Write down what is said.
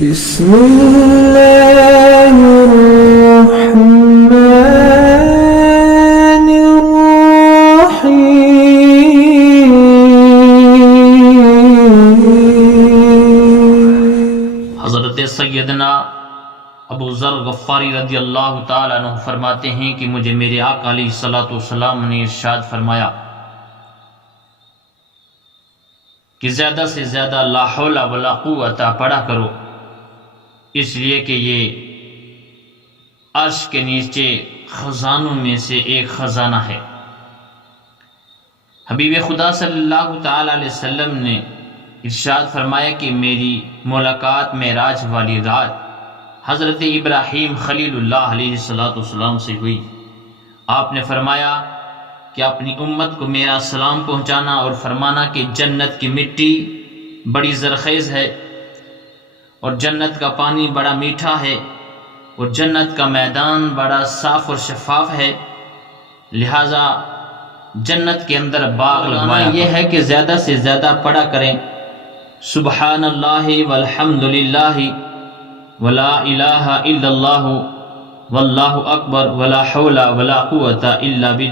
بسم اللہ الرحمن الرحیم۔ حضرت سیدنا ابو ذر غفاری رضی اللہ تعالیٰ عنہ فرماتے ہیں کہ مجھے میرے آقا علیہ الصلوۃ والسلام نے ارشاد فرمایا کہ زیادہ سے زیادہ لا حول ولا قوت پڑھا کرو، اس لیے کہ یہ عرش کے نیچے خزانوں میں سے ایک خزانہ ہے۔ حبیب خدا صلی اللہ تعالیٰ علیہ وسلم نے ارشاد فرمایا کہ میری ملاقات معراج والی رات حضرت ابراہیم خلیل اللہ علیہ السلام سے ہوئی۔ آپ نے فرمایا کہ اپنی امت کو میرا سلام پہنچانا اور فرمانا کہ جنت کی مٹی بڑی زرخیز ہے، اور جنت کا پانی بڑا میٹھا ہے، اور جنت کا میدان بڑا صاف اور شفاف ہے، لہذا جنت کے اندر باغ لگوانا یہ ہے کہ زیادہ سے زیادہ پڑھا کریں سبحان اللہ والحمد للہ ولا الہ الا اللہ واللہ اکبر ولا حول ولا قوت الا باللہ۔